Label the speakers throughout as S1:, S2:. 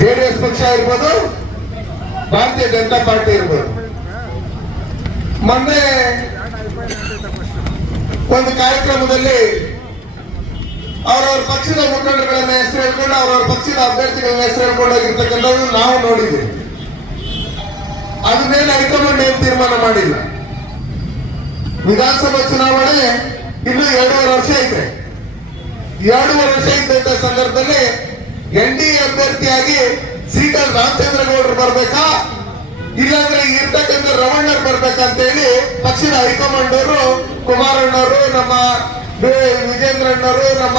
S1: JDS ಪಕ್ಷ ಇರ್ಬೋದು, ಭಾರತೀಯ ಜನತಾ ಪಾರ್ಟಿ ಇರ್ಬೋದು. ಮೊನ್ನೆ ಒಂದು ಕಾರ್ಯಕ್ರಮದಲ್ಲಿ ಅವರವ್ರ ಪಕ್ಷದ ಮುಖಂಡಗಳನ್ನ ಹೆಸರು ಹೇಳ್ಕೊಂಡು, ಅವರವ್ರ ಪಕ್ಷದ ಅಭ್ಯರ್ಥಿಗಳನ್ನ ಹೆಸರು ಹೇಳ್ಕೊಂಡು ಹೋಗಿರ್ತಕ್ಕಂಥದ್ದು ನಾವು ನೋಡಿದ್ದೀವಿ. ಅದ್ರ ಮೇಲೆ ಹೈಕಮಾಂಡ್ ಏನ್ ತೀರ್ಮಾನ ಮಾಡಿಲ್ಲ. ವಿಧಾನಸಭಾ ಚುನಾವಣೆ ಇನ್ನು ಎರಡೂವರೆ ವರ್ಷ ಐತೆ. ಎರಡೂವರೆ ವರ್ಷ ಇದ್ದಂತ ಸಂದರ್ಭದಲ್ಲಿ ಎನ್ ಡಿ ಅಭ್ಯರ್ಥಿಯಾಗಿ ಸೀಟಲ್ ರಾಮಚಂದ್ರ ಗೌಡರು ಬರ್ಬೇಕಾ? ಇಲ್ಲಾಂದ್ರೆ ಇರ್ತಕ್ಕಂಥ ರವಣ್ಣರ್ ಬರ್ಬೇಕಂತ ಹೇಳಿ ಪಕ್ಷದ ಹೈಕಮಾಂಡ್ ಅವರು ಕುಮಾರಣ್ಣವರು ನಮ್ಮ ವಿಜೇಂದ್ರಣ್ಣವರು ನಮ್ಮ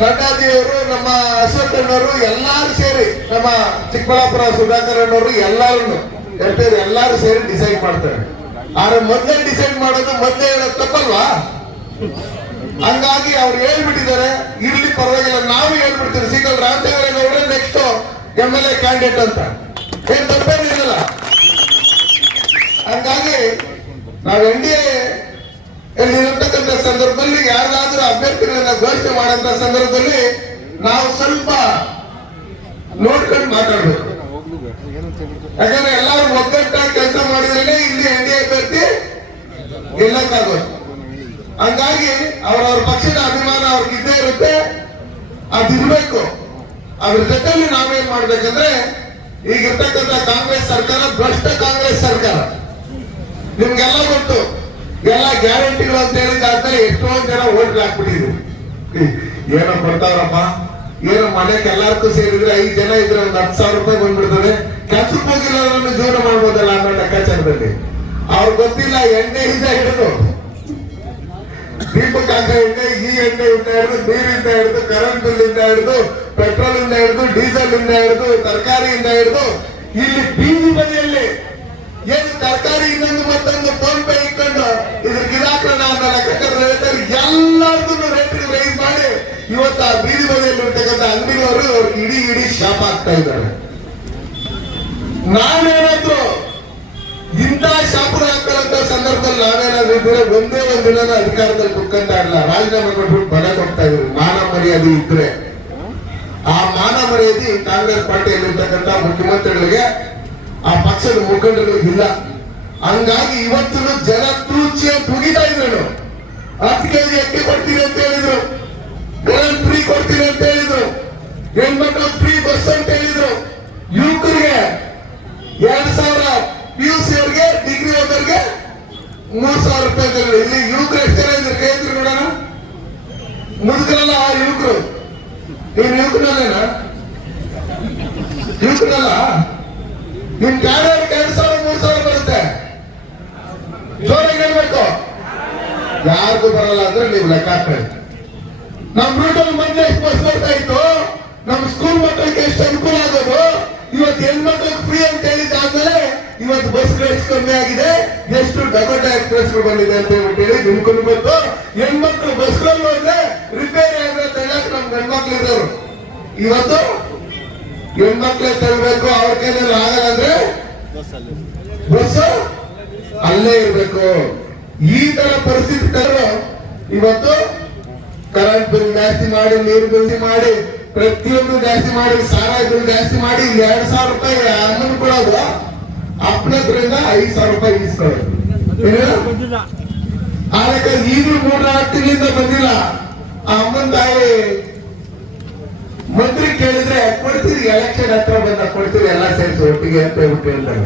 S1: ನಡ್ಡಾಜಿಯವರು ನಮ್ಮ ಅಶ್ವಥಣ್ಣವರು ಎಲ್ಲಾರು ಸೇರಿ, ನಮ್ಮ ಚಿಕ್ಕಬಳ್ಳಾಪುರ ಸುಧಾಕರ್ ಅಣ್ಣವರು ಎಲ್ಲಾರು ಹೇಳ್ತಾರೆ ಎಲ್ಲಾರು ಸೇರಿ ಡಿಸೈಡ್ ಮಾಡ್ತಾರೆ. ಆದ್ರೆ ಮೊದಲೇ ಡಿಸೈಡ್ ಮಾಡೋದು ಮೊದಲೇ ಹೇಳೋದು ತಪ್ಪಲ್ವಾ? ಹಂಗಾಗಿ ಅವ್ರು ಹೇಳ್ಬಿಟ್ಟಿದ್ದಾರೆ, ಇರ್ಲಿ ಪರವಾಗಿಲ್ಲ, ನಾವು ಹೇಳ್ಬಿಡ್ತೀವಿ. ಸಿಗಲ್ ರಾಮಚಂದ್ರೇಗೌಡ್ರೆ next M L A candidate ಅಂತ. ಏನ್ ತಪ್ಪೇನಿಲ್ಲ ಹಂಗಾಗಿ ನಾವು ಎನ್ ಡಿ ಎಲ್ಲಿರತಕ್ಕಂಥ ಸಂದರ್ಭದಲ್ಲಿ ಯಾರಾದ್ರೂ ಅಭ್ಯರ್ಥಿಗಳನ್ನ ಘೋಷಣೆ ಮಾಡಂತ ಸಂದರ್ಭದಲ್ಲಿ ನಾವು ಸ್ವಲ್ಪ ನೋಡ್ಕೊಂಡು ಮಾತಾಡ್ಬೇಕು. ಯಾಕಂದ್ರೆ ಎಲ್ಲರೂ ಒಗ್ಗಟ್ಟಾಗಿ ಕೆಲಸ ಮಾಡಿದ್ರೆ ಇಲ್ಲಿ ಎನ್ ಡಿ ಅಭ್ಯರ್ಥಿ ಗೆಲ್ಲಕ್ಕಾಗೋದು. ಹಂಗಾಗಿ ಅವರವ್ರ ಪಕ್ಷದ ಅಭಿಮಾನ ಅವ್ರಿಗೆ ಇದ್ದೇ ಇರುತ್ತೆ. ಅದಿರ್ಬೇಕು ಅದ್ರ ಜೊತೆಲಿ ನಾವೇನ್ ಮಾಡ್ಬೇಕಂದ್ರೆ ಈಗ ಇರ್ತಕ್ಕಂಥ ಕಾಂಗ್ರೆಸ್ ಸರ್ಕಾರ ಭ್ರಷ್ಟ ಕಾಂಗ್ರೆಸ್ ಸರ್ಕಾರ. ನಿಮ್ಗೆಲ್ಲ ಗೊತ್ತು. ಎಲ್ಲ ಗ್ಯಾರಂಟಿಗಳು ಅಂತ ಹೇಳಿದಾದ್ಮೇಲೆ ಎಷ್ಟೋ ಜನ ಓಟ್ ಹಾಕ್ಬಿಟ್ಟಿದ್ರು. ಏನೋ ಬರ್ತಾವ್ರಪ್ಪ. ಏನೋ ಮನೆಗೆ ಎಲ್ಲಾರ್ಗೂ ಸೇರಿದ್ರೆ ಐದು ಜನ ಇದ್ರೆ ಒಂದು ಹತ್ತು ಸಾವಿರ ರೂಪಾಯಿ ಬಂದ್ಬಿಡ್ತದೆ. ಕೆಲ್ಸಕ್ಕೆ ಹೋಗಿಲ್ಲ ಜೀವನ ಮಾಡ್ಬೋದಲ್ಲ ಅನ್ನೋ ಲೆಕ್ಕಾಚಾರದಲ್ಲಿ. ಅವ್ರು ಗೊತ್ತಿಲ್ಲ ಎಣ್ಣೆ ಎಣ್ಣೆಯಿಂದ ಹಿಡಿದು. ದೀಪಕಾಂತ ಎಣ್ಣೆ, ಈ ಎಣ್ಣೆಯಿಂದ ಹಿಡಿದು, ನೀರಿಂದ ಹಿಡಿದು ಕರೆಂಟ್ ಇಂದ ಹಿಡಿದು ಪೆಟ್ರೋಲ್ ಇಂದ ಹಿಡಿದು ಡೀಸೆಲ್ ಇಂದ ಹಿಡಿದು, ತರಕಾರಿಯಿಂದ ಹಿಡಿದು, ಇಲ್ಲಿ ಬೀದಿ ಬದಿಯಲ್ಲಿ ಏನು ತರಕಾರಿ ಇನ್ನೊಂದು ಮತ್ತೊಂದು ಫೋನ್ ಪೇ ಇಟ್ಕೊಂಡು ಇದ್ರ ಗಿರಾಕರಣ ಹೇಳ್ತಾರೆ ಎಲ್ಲರಿಗೂ ರೇಟ್ ರೈಸ್ ಮಾಡಿ ಇವತ್ತು ಆ ಬೀದಿ ಬದಿಯಲ್ಲಿ ಇರ್ತಕ್ಕಂಥ ಅಂಗಡಿಯವರು ಇಡೀ ಇಡೀ ಶಾಪ್ ಆಗ್ತಾ ಇದ್ದಾರೆ. ನಾವೇನಾದ್ರು ನಾವೇನಾದ್ರೂ ಇದ್ರೆ ಒಂದೇ ಒಂದು ದಿನ ಅಧಿಕಾರದಲ್ಲಿ ಕುತ್ಕೊಂತ ಇಲ್ಲ ರಾಜೀನಾಮೆ ಕೊಟ್ಬಿಟ್ಟು ಬಲೆ ಕೊಡ್ತಾ ಇದ್ರು. ಮಾನ ಮರ್ಯಾದೆ ಇದ್ರೆ. ಆ ಮಾನ ಮರ್ಯಾದೆ ಕಾಂಗ್ರೆಸ್ ಪಾರ್ಟಿಯಲ್ಲಿರ್ತಕ್ಕಂಥ ಮುಖ್ಯಮಂತ್ರಿಗಳಿಗೆ, ಆ ಪಕ್ಷದ ಮುಖಂಡರು ಇಲ್ಲ. ಹಂಗಾಗಿ ಇವತ್ತು ಜನ ತೂಚಿಯ ತುಗಿತಾ ಇದ್ರು. ಹತ್ತು ಕೆಜಿ ಅಕ್ಕಿ ಕೊಡ್ತೀನಿ ಅಂತ ಹೇಳಿದ್ರು. ಫ್ರೀ ಕೊಡ್ತೀನಿ ಅಂತ ಹೇಳಿದ್ರು. ಹೆಣ್ಮಕ್ಳು ಫ್ರೀ ಬಸ್ ಅಂತ ಹೇಳಿದ್ರು ಯುವಕರಿಗೆ ಎರಡ್ ಸಾವಿರ ಪಿ ಯು ಸಿ ಅವ್ರಿಗೆ ಡಿಗ್ರಿ ಓದೋರಿಗೆ ಮೂರ್ ಸಾವಿರ ರೂಪಾಯಿ. ಇಲ್ಲಿ ಯುವಕರು ಎಷ್ಟು ಜನ ಕೈ ನೋಡೋಣ. ಮುದುಕರಲ್ಲ ಆ ಯುವಕರು. ನೀನ್ ಯುವಕರಲ್ಲೇನ ಯುವಕರಲ್ಲ ನಿಮ್ ಟ್ಯಾಬ್ಲೆಟ್ ಎರಡ್ ಸಾವಿರ, ಮೂರ್ ಸಾವಿರ ಬರುತ್ತೆ. ಜೋರಾಗಿ ಹೇಳ್ಬೇಕು. ಯಾರಿಗೂ ಬರಲ್ಲ ಅಂದ್ರೆ ನೀವು ಲೆಕ್ಕ ನಮ್ ರೂಟಲ್ಲಿ ಮೊದಲೇ ಎಷ್ಟು ಬಸ್ ಬರ್ತಾ ಇತ್ತು. ನಮ್ ಸ್ಕೂಲ್ ಮಕ್ಕಳಿಗೆ ಎಷ್ಟು ಅನುಕೂಲ ಆಗೋದು? ಇವತ್ತು ಹೆಣ್ಮಕ್ಳಿಗೆ ಫ್ರೀ ಅಂತ ಹೇಳಿದ್ದಾದ್ಮೇಲೆ ಇವತ್ತು ಬಸ್ ರೇಟ್ ಕಮ್ಮಿ ಆಗಿದೆ. ಎಷ್ಟು ಡಬಲ್ ಎಕ್ಸ್ಪ್ರೆಸ್ ಬಂದಿದೆ ಅಂತ ಹೇಳಿ ನಿಮ್ಕೊಂಡು ಬಂತು ಹೆಣ್ಮಕ್ಳು ಬಸ್ಗಳು ಹೋದ್ರೆ ರಿಪೇರಿ ಆದ್ರೆ ತಳ್ಳಕ್ ನಮ್ ಗಂಡ್ಮಕ್ಳು ಇರೋರು. ಇವತ್ತು ಹೆಣ್ಮಕ್ಳೇ ತಳ್ಬೇಕು ಅವ್ರ ಕೈನಲ್ಲಿ ಆಗಲ್ಲ ಅಂದ್ರೆ ಬಸ್ ಅಲ್ಲೇ ಇರ್ಬೇಕು. ಈ ತರ ಪರಿಸ್ಥಿತಿ ತಂದ್ರು ಇವತ್ತು ಕರೆಂಟ್ ಬಿಲ್ ಜಾಸ್ತಿ ಮಾಡಿ, ನೀರು ಬಿಲ್ ಮಾಡಿ, ಪ್ರತಿಯೊಂದು ಜಾಸ್ತಿ ಮಾಡಿ, ಸಾರಾಯಿ ಬಿಲ್ ಜಾಸ್ತಿ ಮಾಡಿ, ಇಲ್ಲಿ ಎರಡ್ ಸಾವಿರ ರೂಪಾಯಿ ಅನ್ನ ಕೊಡೋದು ಅಪ್ಪನದ್ರಿಂದ ಐದ್ ಸಾವಿರ ರೂಪಾಯಿ ಇಸ್ತಾರೆ ಏನು? ಆ ಲೆಕ್ಕ ಈಗಲೂ ಮೂರ್ ನಾಲ್ಕು ತಿಂಗಳಿಂದ ಬಂದಿಲ್ಲ. ಆ ಅಮ್ಮನ ತಾಯಿ ಮಂತ್ರಿ ಕೇಳಿದ್ರೆ ಕೊಡ್ತೀರಿ ಎಲೆಕ್ಷನ್ ಹತ್ರ ಬಂದ ಕೊಡ್ತೀರಿ ಎಲ್ಲ ಸೇರಿಸಿ ಒಟ್ಟಿಗೆ ಅಂತ ಹೇಳ್ಬಿಟ್ಟು ಹೇಳ್ತಾರೆ.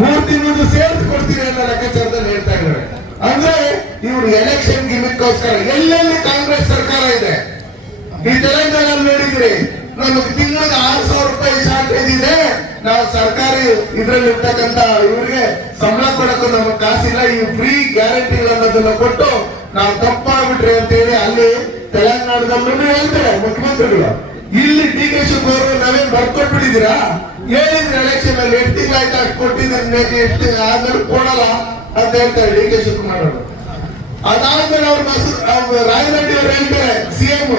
S1: ಮೂರ್ ತಿಂಗಳು ಸೇರಿಸಿ ಕೊಡ್ತೀರಿ ಅನ್ನೋ ಲೆಕ್ಕಾಚಾರದಲ್ಲಿ ಹೇಳ್ತಾ ಇದ್ದಾರೆ. ಅಂದ್ರೆ ಇವ್ರು ಎಲೆಕ್ಷನ್ ಗಿಮಿಕ್ಕೋಸ್ಕರ ಎಲ್ಲೆಲ್ಲಿ ಕಾಂಗ್ರೆಸ್ ಸರ್ಕಾರ ಇದೆ? ಈ ತೆಲಂಗಾಣ ನೋಡಿದ್ರಿ ನಮಗೆ ತಿಂಗಳಿಗೆ ಆರು ಸಾವಿರ ರೂಪಾಯಿ ಶಾರ್ಟೇಜ್ ಇದೆ ನಾವು ಸರ್ಕಾರಿ ಇದ್ರಲ್ಲಿ ಇರ್ತಕ್ಕಂತ ಇವರಿಗೆ ಸಂಬಳ ಕೊಡಕ್ಕೂ ನಮ್ಗೆ ಕಾಸಿಲ್ಲ. ಈ ಫ್ರೀ ಗ್ಯಾರಂಟಿಗಳು ಅನ್ನೋದನ್ನ ಕೊಟ್ಟು ನಾವು ತಪ್ಪಾಗ್ಬಿಟ್ರಿ ಅಂತ ಹೇಳಿ ಅಲ್ಲಿ ತೆಲಂಗಾಣದಲ್ಲೂ ಹೇಳ್ತಾರೆ ಮುಖ್ಯಮಂತ್ರಿಗಳು. ಇಲ್ಲಿ ಡಿ ಕೆ ಶಿವಕುಮಾರ್ ನಾವೇನ್ ಬರ್ಕೊಟ್ಬಿಟ್ಟಿದ್ದೀರಾ? ಹೇಳಿದ್ರೆ ಎಲೆಕ್ಷನ್ ಅಲ್ಲಿ ಎಷ್ಟು ತಿಂಗಳಾಯ್ತು ಅಷ್ಟು ಕೊಟ್ಟಿದ್ದಾರೆ ಎಷ್ಟು ಆದ್ಮೇಲೆ ಕೊಡಲ್ಲ ಅಂತ ಹೇಳ್ತಾರೆ ಡಿ ಕೆ ಶಿವಕುಮಾರ್ ಅವರು. ಅದಾದ್ಮೇಲೆ ಅವ್ರು ಅವ್ರು ರಾಯರೆಡ್ಡಿ ಅವರು ಹೇಳ್ತಾರೆ ಸಿಎಂ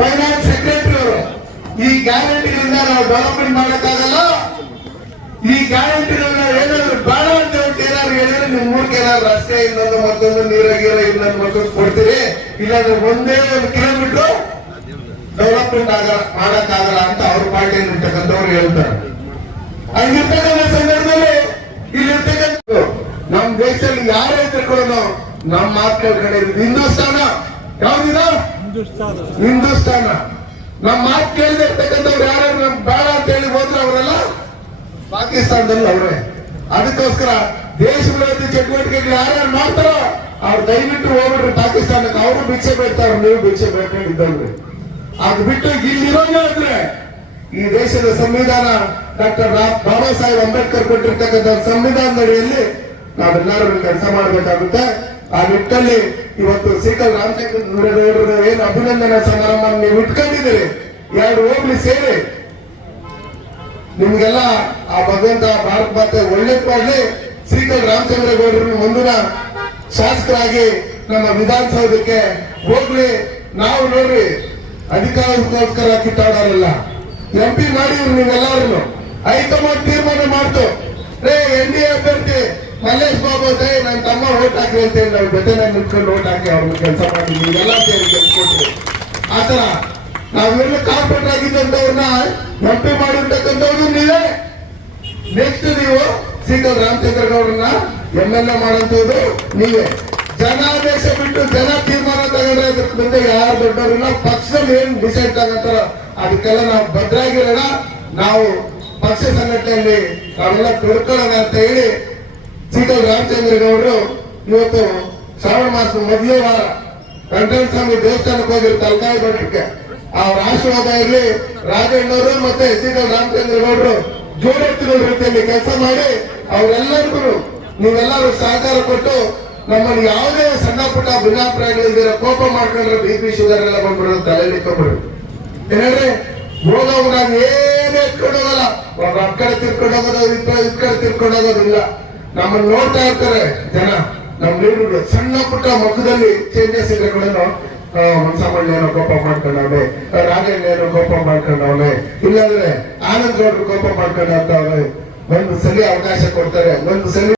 S1: ಫೈನಾನ್ಸ್ ಸೆಕ್ರೆಟರಿ ಅವರು. ಈ ಗ್ಯಾರಂಟಿಗಳಿಂದ ನಾವು ಡೆವಲಪ್ಮೆಂಟ್ ಮಾಡೋಕ್ಕಾಗಲ್ಲ? ಈ ಗ್ಯಾರಂಟಿಗಳನ್ನ ಏನಾದ್ರು ಬೇಡ ಅಂತ ಏನಾದ್ರು ಹೇಳಿದ್ರೆ ನಿಮ್ ಮೂರ್ಗೆ ಏನಾದ್ರು ರಸ್ತೆ ಇನ್ನೊಂದು ಮತ್ತೊಂದು ನೀರಾಗಿರ ಗೀರ ಇನ್ನೊಂದು ಮತ್ತೊಂದು ಕೊಡ್ತೀರಿ? ಇಲ್ಲಾಂದ್ರೆ ಒಂದೇ ಒಂದು ಕಿಲೋಮೀಟರ್ ಡೆವಲಪ್ಮೆಂಟ್ ಆಗಲ್ಲ ಮಾಡಕ್ಕಾಗಲ್ಲ ಅಂತ ಅವ್ರ ಪಾರ್ಟಿ ಇರ್ತಕ್ಕಂಥವ್ರು ಹೇಳ್ತಾರೆ. ಹಂಗಿರ್ತಕ್ಕಂಥ ಸಂದರ್ಭದಲ್ಲಿ ಇಲ್ಲಿರ್ತಕ್ಕಂಥ ನಮ್ ದೇಶದಲ್ಲಿ ಯಾರೇ ತಿಳ್ಕೊಳ್ಳೋದು ನಮ್ಮ ಮಾತುಗಳ ಕಡೆ ಹಿಂದೂಸ್ತಾನ. ಯಾವ್ದಿದ? ಹಿಂದೂಸ್ತಾನ. ನಮ್ಮ ಮಾತು ಕೇಳದೆ ಇರ್ತಕ್ಕಂಥವ್ರು ಯಾರು ನಮ್ ಬೇಡ ಅಂತ ಹೇಳಿ ಹೋದ್ರೆ ಅವರೆಲ್ಲ ಪಾಕಿಸ್ತಾನದಲ್ಲಿ ಅವರೇ. ಅದಕ್ಕೋಸ್ಕರ ದೇಶ ವಿರೋಧಿ ಚಟುವಟಿಕೆಗಳು ಯಾರ್ಯಾರು ಮಾಡ್ತಾರೋ ಅವ್ರು ದಯವಿಟ್ಟು ಹೋಗ್ಬಿಟ್ರಿ ಪಾಕಿಸ್ತಾನಕ್ಕೆ. ಅವರು ಭಿಕ್ಷೆ ಬೇಡ್ತಾರ ನೀವು ಭಿಕ್ಷೆ ಬೇಡ್ಕೊಂಡಿದ್ದಲ್ರಿ. ಅದು ಬಿಟ್ಟು ಇಲ್ಲಿರೋಂಗಾದ್ರೆ ಈ ದೇಶದ ಸಂವಿಧಾನ ಡಾಕ್ಟರ್ ಬಾಬಾ ಸಾಹೇಬ್ ಅಂಬೇಡ್ಕರ್ ಕೊಟ್ಟಿರ್ತಕ್ಕಂಥ ಸಂವಿಧಾನದಡಿಯಲ್ಲಿ ನಾವೆಲ್ಲರೂ ಕೆಲಸ ಮಾಡಬೇಕಾಗುತ್ತೆ. ಆ ನಿಟ್ಟಲ್ಲಿ ಇವತ್ತು ಸೀಕಲ್ ರಾಮಚಂದ್ರ ಏನು ಅಭಿನಂದನಾ ಸಮಾರಂಭ ನೀವು ಇಟ್ಕೊಂಡಿದ್ದೀರಿ? ಎರಡು ಹೋಗ್ಲಿ ಸೇರಿ. ನಿಮ್ಗೆಲ್ಲ ಆ ಭಗವಂತ ಭಾರತ ಮಾತೆ ಒಳ್ಳೇದ್ ಮಾಡಲಿ ಶ್ರೀಕಲ್ ರಾಮಚಂದ್ರ ಗೌಡರನ್ನು ಮುಂದಿನ ಶಾಸಕರಾಗಿ ನಮ್ಮ ವಿಧಾನಸೌಧಕ್ಕೆ ಹೋಗ್ಲಿ. ನಾವು ನೋಡ್ರಿ, ಅಧಿಕಾರಕ್ಕೋಸ್ಕರ ಕಿತ್ತಾಡೋರಲ್ಲ. ಎಂ ಪಿ ಮಾಡಿದ್ರು ನೀವೆಲ್ಲಾರು ಹೈಕಮಾಂಡ್ ತೀರ್ಮಾನ ಮಾಡ್ತು. ರೇ ಎನ್ ಡಿ ಅಭ್ಯರ್ಥಿ ಮಲ್ಲೇಶ್ ಬಾಬು ದಯ ನನ್ನ ತಮ್ಮ ಓಟ್ ಹಾಕಿ ಅಂತ ಹೇಳಿ ನಾವು ಜೊತೆ ನಿಂತ್ಕೊಂಡು ಓಟ್ ಹಾಕಿ ಅವ್ರನ್ನ ಕೆಲಸ ಮಾಡಿ ಎಲ್ಲ ಸೇರಿ ಕೆಲಸ ಆ ಆತರ ನಾವೆಲ್ಲ ಕಾರ್ಪೊರೇಟ್ ಆಗಿದ್ದಂತವ್ರನ್ನ ಎಂಪಿ ಮಾಡಿರ್ತಕ್ಕಂಥವ್ರು ನೀವೇ. ನೆಕ್ಸ್ಟ್ ನೀವು ಸಿಂಗಲ್ ರಾಮಚಂದ್ರ ಗೌಡ್ರನ್ನ ಎಂ ಎಲ್ ಎ ಮಾಡೋಂಥದ್ದು ನೀವೇ. ಜನಾದೇಶ ಬಿಟ್ಟು ಜನ ತೀರ್ಮಾನ ತಗೊಂಡ್ರೆ ಅದ್ರ ಮುಂದೆ ಯಾರು ದೊಡ್ಡವ್ರನ್ನ ಪಕ್ಷದಲ್ಲಿ ಏನ್ ಡಿಸೈಡ್ ತಗೋತಾರ ಅದಕ್ಕೆಲ್ಲ ನಾವು ಭದ್ರಾಗಿರೋಣ. ನಾವು ಪಕ್ಷ ಸಂಘಟನೆಯಲ್ಲಿ ನಾವೆಲ್ಲ ತಿಳ್ಕೊಳ್ಳೋಣ ಅಂತ ಹೇಳಿ ಸೀಕಲ್ ರಾಮಚಂದ್ರ ಗೌಡರು ಇವತ್ತು ಶ್ರಾವಣ ಮಾಸ ಮೊದಲೇ ವಾರ ವೆಂಕಟೇಶ್ವರ ಸ್ವಾಮಿ ದೇವಸ್ಥಾನಕ್ಕೆ ಹೋಗಿರ್ ತಲಕಾಯಿ ಮಠಕ್ಕೆ ಅವ್ರ ಆಶೀರ್ವಾದ ಇರಲಿ. ರಾಜಣ್ಣವರು ಮತ್ತೆ ಸಿಟಿ ರಾಮಚಂದ್ರ ಗೌಡರು ಜೋಡೆತ್ತುಗಳ ರೀತಿಯಲ್ಲಿ ಕೆಲಸ ಮಾಡಿ ಅವರೆಲ್ಲರಿಗೂ ನೀವೆಲ್ಲರೂ ಸಹಕಾರ ಕೊಟ್ಟು ನಮ್ಮಲ್ಲಿ ಯಾವುದೇ ಸಣ್ಣ ಪುಟ್ಟ ಭಿನ್ನಾಭಿಪ್ರಾಯಗಳಿದ್ದೀರ ಕೋಪ ಮಾಡ್ಕೊಂಡ್ರೆ ಬಿ ಪಿ ಶುಗರ್ ಎಲ್ಲ ಬಂದ್ಬಿಡೋದು ತಲೆಯಲ್ಲಿ ಇಟ್ಕೊಂಡ್ಬಿಡು. ಏನಂದ್ರೆ ನಾವು ಏನೇ ಹೋಗಲ್ಲ. ಒಬ್ಬ ಅಕ್ಕಡೆ ತಿರ್ಕೊಂಡು ಹೋಗೋದು ಈ ಕಡೆ ತಿರ್ಕೊಂಡು ಹೋಗೋದಿಲ್ಲ. ನಮ್ಮನ್ನು ನೋಡ್ತಾ ಇರ್ತಾರೆ ಜನ. ನಮ್ ಲೀಡರ್ಗಳು ಸಣ್ಣ ಪುಟ್ಟ ಮುಖದಲ್ಲಿ ಚೇಂಜಸ್ ಇದೆ ಕೂಡ ಮನ್ಸಮ್ಮಳ್ಳಿ ಕೋಪ ಮಾಡ್ಕೊಂಡವ್ನೆ ರಾಜಣ್ಣ ಏನೋ ಕೋಪ ಮಾಡ್ಕೊಂಡವ್ನೆ, ಇಲ್ಲಾಂದ್ರೆ ಆನಂದ್ ಗೌಡ್ರು ಕೋಪ ಮಾಡ್ಕೊಂಡವ್ರೆ ಒಂದು ಸಲ ಅವಕಾಶ ಕೊಡ್ತಾರೆ, ಒಂದು ಸಲ